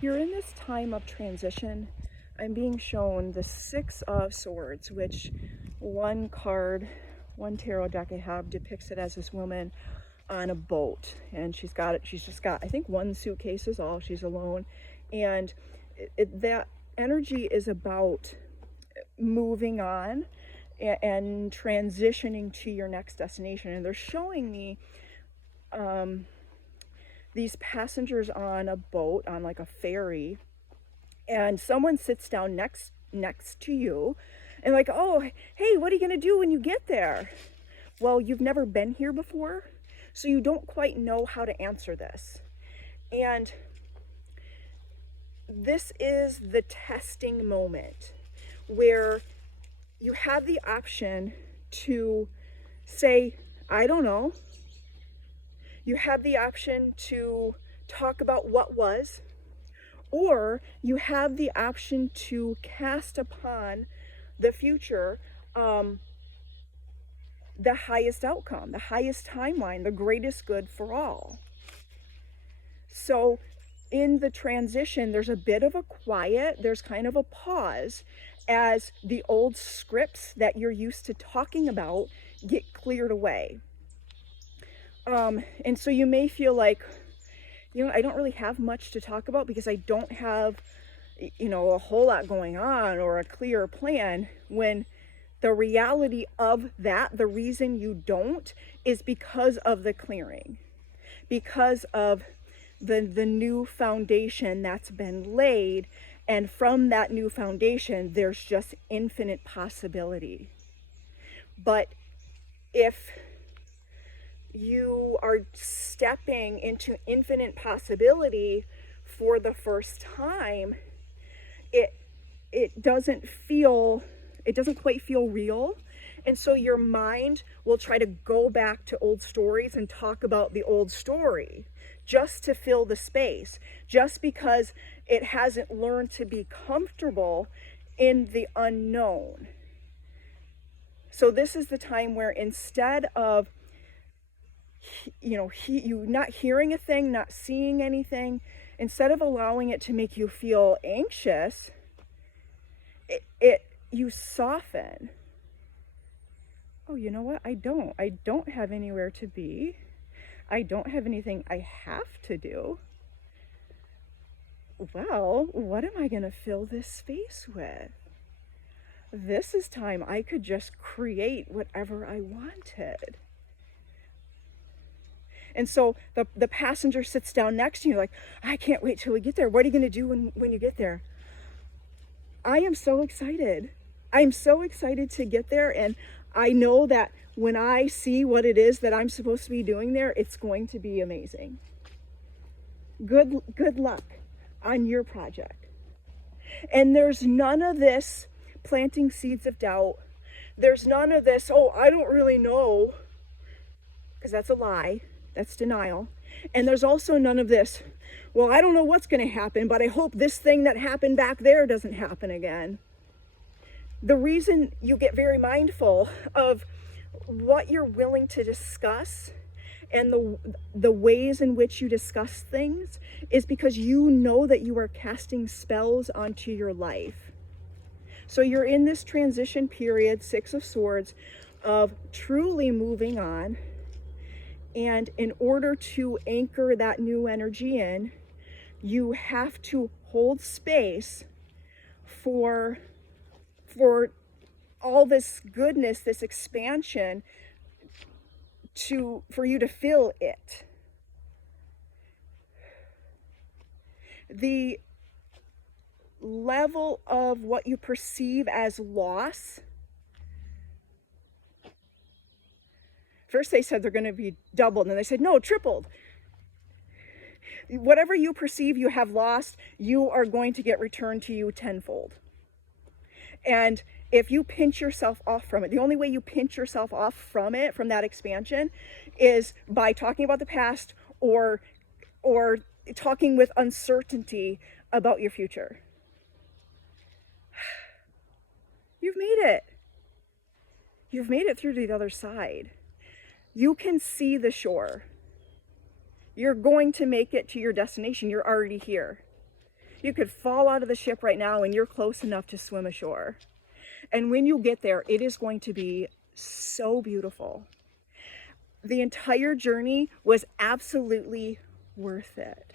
You're in this time of transition. I'm being shown the Six of Swords, which one card, one tarot deck I have depicts it as this woman on a boat, and she's just got, I think, one suitcase is all. She's alone, and that energy is about moving on and transitioning to your next destination. And they're showing me these passengers on a boat, on like a ferry, and someone sits down next to you and like, oh, hey, what are you going to do when you get there? Well, you've never been here before, so you don't quite know how to answer this. And this is the testing moment where you have the option to say, I don't know. You have the option to talk about what was, or you have the option to cast upon the future the highest outcome, the highest timeline, the greatest good for all. So in the transition, there's a bit of a quiet, there's kind of a pause as the old scripts that you're used to talking about get cleared away. And so you may feel like, I don't really have much to talk about because I don't have, a whole lot going on or a clear plan, when the reality of that, the reason you don't, is because of the clearing, because of the new foundation that's been laid. And from that new foundation, there's just infinite possibility. But if you are stepping into infinite possibility for the first time, it doesn't quite feel real. And so your mind will try to go back to old stories and talk about the old story just to fill the space, just because it hasn't learned to be comfortable in the unknown. So this is the time where, instead of you not hearing a thing, not seeing anything, instead of allowing it to make you feel anxious, you soften. Oh, you know what? I don't have anywhere to be. I don't have anything I have to do. Well, what am I going to fill this space with? This is time I could just create whatever I wanted. And so the passenger sits down next to you like, I can't wait till we get there. What are you going to do when you get there? I am so excited. I'm so excited to get there. And I know that when I see what it is that I'm supposed to be doing there, it's going to be amazing. Good luck on your project. And there's none of this planting seeds of doubt. There's none of this, oh, I don't really know, because that's a lie. That's denial. And there's also none of this, well, I don't know what's going to happen, but I hope this thing that happened back there doesn't happen again. The reason you get very mindful of what you're willing to discuss and the ways in which you discuss things is because you know that you are casting spells onto your life. So you're in this transition period, Six of Swords, of truly moving on. And in order to anchor that new energy in, you have to hold space for all this goodness, this expansion, for you to feel it. The level of what you perceive as loss, first they said they're going to be doubled, and then they said, no, tripled. Whatever you perceive you have lost, you are going to get returned to you tenfold. And if you pinch yourself off from it, the only way you pinch yourself off from it, from that expansion, is by talking about the past or talking with uncertainty about your future. You've made it. You've made it through to the other side. You can see the shore. You're going to make it to your destination. You're already here. You could fall out of the ship right now and you're close enough to swim ashore. And when you get there, it is going to be so beautiful. The entire journey was absolutely worth it.